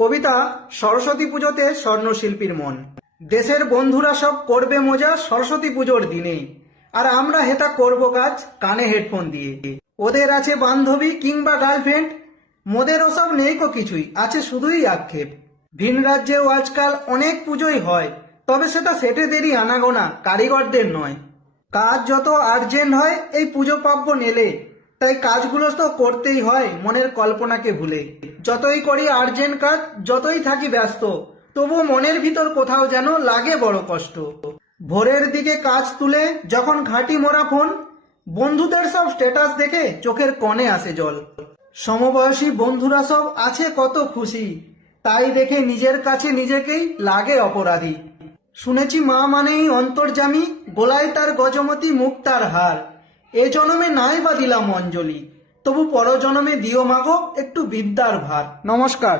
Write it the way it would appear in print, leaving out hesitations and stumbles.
কবিতা সরস্বতী পুজোতে স্বর্ণশিল্পীর মন। দেশের বন্ধুরা সব করবে মজা সরস্বতী পুজোর দিনে, আর আমরা হেতা করব কাজ কানে হেডফোন দিয়ে। ওদের আছে বান্ধবী কিংবা গার্লফ্রেন্ড, মোদের ওসব নেই কো কিছুই, আছে শুধুই আক্ষেপ। ভিন রাজ্যেও আজকাল অনেক পুজোই হয়, তবে সেটা সেটে দেরি আনাগোনা কারিগরদের নয়। কাজ যত আর্জেন্ট হয় এই পুজো পার্ব নেলে, তাই কাজগুলো তো করতেই হয় মনের কল্পনাকে ভুলে। যতই করি আর্জেন্ট কাজ, যতই থাকি ব্যস্ত, তবু মনের ভিতর কোথাও যেন লাগে বড় কষ্ট। ভোরের দিকে কাজ তুলে যখন ঘাঁটি মোরা ফোন, বন্ধুদের সব স্ট্যাটাস দেখে চোখের কোণে আসে জল। সমবয়সী বন্ধুরা সব আছে কত খুশি, তাই দেখে নিজের কাছে নিজেকেই লাগে অপরাধী। শুনেছি মা মানেই অন্তর্যামী, গোলায় তার গজমতি মুখ তার হার। এ জনমে নাই বা দিলাম অঞ্জলি, তবু পরজনমে দিও মাগো একটু বিদ্যার ভার। নমস্কার।